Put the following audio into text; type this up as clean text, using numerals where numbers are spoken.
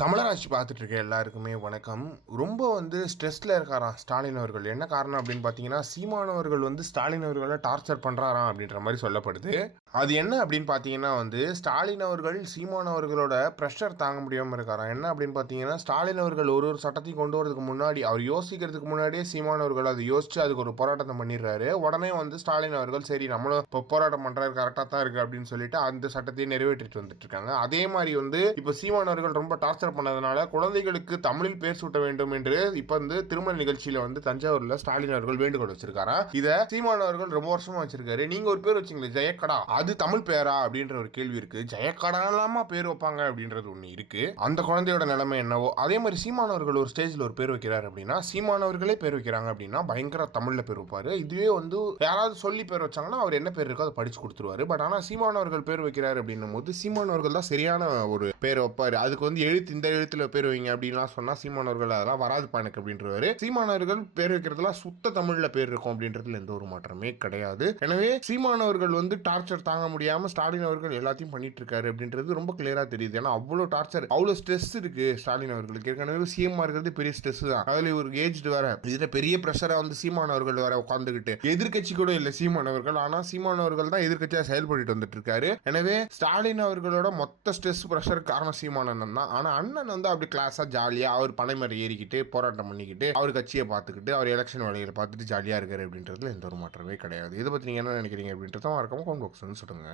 தமிழராட்சி பார்த்துட்டு இருக்க எல்லாருக்குமே வணக்கம். ரொம்ப ஸ்ட்ரெஸ்ல இருக்காராம் ஸ்டாலின் அவர்கள். என்ன காரணம் அப்படின்னு பார்த்தீங்கன்னா, சீமான் அவர்கள் ஸ்டாலின் அவர்களை டார்ச்சர் பண்றாராம் அப்படின்ற மாதிரி சொல்லப்படுது. அது என்ன அப்படின்னு பார்த்தீங்கன்னா ஸ்டாலின் அவர்கள் சீமான் அவர்களோட ப்ரெஷர் தாங்க முடியாமல் இருக்காராம். என்ன அப்படின்னு பார்த்தீங்கன்னா, ஸ்டாலின் அவர்கள் ஒரு ஒரு சட்டத்தையும் கொண்டு வரதுக்கு முன்னாடி அவர் யோசிக்கிறதுக்கு முன்னாடியே சீமான் அவர்கள் அதை யோசிச்சு அதுக்கு ஒரு போராட்டத்தை பண்ணிடுறாரு. உடனே ஸ்டாலின் அவர்கள் சரி நம்மளும் இப்போ போராட்டம் பண்றாரு கரெக்டாக தான் இருக்கு அப்படின்னு சொல்லிட்டு அந்த சட்டத்தையும் நிறைவேற்றிட்டு வந்துட்டு இருக்காங்க. அதே மாதிரி இப்போ சீமான் அவர்கள் ரொம்ப டார்ச்சர் பண்ணதுனால குழந்தைகளுக்கு தமிழில் பேர் சூட்ட வேண்டும் என்று இப்ப திருமண நிகழ்ச்சியில தஞ்சாவூர்ல ஸ்டாலின் அவர்கள் வேண்டுகோள் வச்சிருக்காரா. இத சீமான் அவர்கள் ரொம்ப வருஷமா வச்சிருக்காரு. நீங்க ஒரு பேர் வச்சீங்களே ஜெயக்கடா, அது தமிழ் பேரா அப்படின்ற ஒரு கேள்வி இருக்கு. ஜெயக்கடாலாமா பேர் வைப்பாங்க அப்படின்றது ஒண்ணு இருக்கு. அந்த குழந்தையோட நிலைமை என்னவோ அதே மாதிரி சீமான் அவர்கள் ஒரு ஸ்டேஜ்ல ஒரு பேர் வைக்கிறார் அப்படின்னா சீமான் அவர்களே பேர் வைக்கிறாங்க அப்படின்னா பயங்கர தமிழ்ல பேர் வைப்பாரு. இதுவே யாராவது சொல்லி பேர் வச்சாங்கன்னா அவர் என்ன பேர் இருக்கோ அதை படிச்சு கொடுத்துருவாரு. பட் ஆனா சீமான் அவர்கள் பேர் வைக்கிறாரு அப்படின்னும் போது சீமான் அவர்கள் தான் சரியான ஒரு பேர் வைப்பாரு. அதுக்கு எழுத்து இந்த எழுத்துல பேர் வைங்க அப்படின்லாம் சொன்னா சீமானவர்கள் அதெல்லாம் வராது எனக்கு அப்படின்றவாரு. சீமானவர்கள் பேர் வைக்கிறதுலாம் சுத்த தமிழ்ல பேர் இருக்கும் அப்படின்றதுல எந்த ஒரு மாற்றமே கிடையாது. எனவே சீமானவர்கள் டார்ச்சர் தாங்க முடியாம ஸ்டாலின் அவர்கள் எல்லாத்தையும் பண்ணிட்டு இருக்காரு அப்படின்றது ரொம்ப கிளியரா தெரியுது. ஏன்னா அவ்வளவு டார்ச்சர், அவ்வளவு ஸ்ட்ரெஸ் இருக்கு ஸ்டாலின் அவர்களுக்கு. ஏற்கனவே சிஎம் இருக்கிறது பெரிய ஸ்ட்ரெஸ் தான். அதுல ஒரு ஏஜ்டு வேற, இதுல பெரிய பிரஷரா சீமானவர்கள் வேற உட்காந்துக்கிட்டு எதிர்கட்சி கூட இல்ல சீமானவர்கள், ஆனா சீமானவர்கள் தான் எதிர்கட்சியா செயல்பட்டு வந்துட்டு இருக்காரு. எனவே ஸ்டாலின் அவர்களோட மொத்த ஸ்ட்ரெஸ் பிரஷர் காரணம் சீமானன் தான். ஆனா அண்ணன் அப்படி கிளாஸா ஜாலியா அவர் பனைமரை ஏறிக்கிட்டு போராட்டம் பண்ணிக்கிட்டு அவர் கட்சியை பார்த்துக்கிட்டு அவர் எலெக்ஷன் வேலைகளை பார்த்துட்டு ஜாலியா இருக்காரு அப்படின்றதுல எந்த ஒரு மாற்றமே கிடையாது. இதை பத்தி நீங்க என்ன நினைக்கிறீங்க அப்படின்றத மறக்காம கமெண்ட் பாக்ஸ்ல சொல்லுங்க.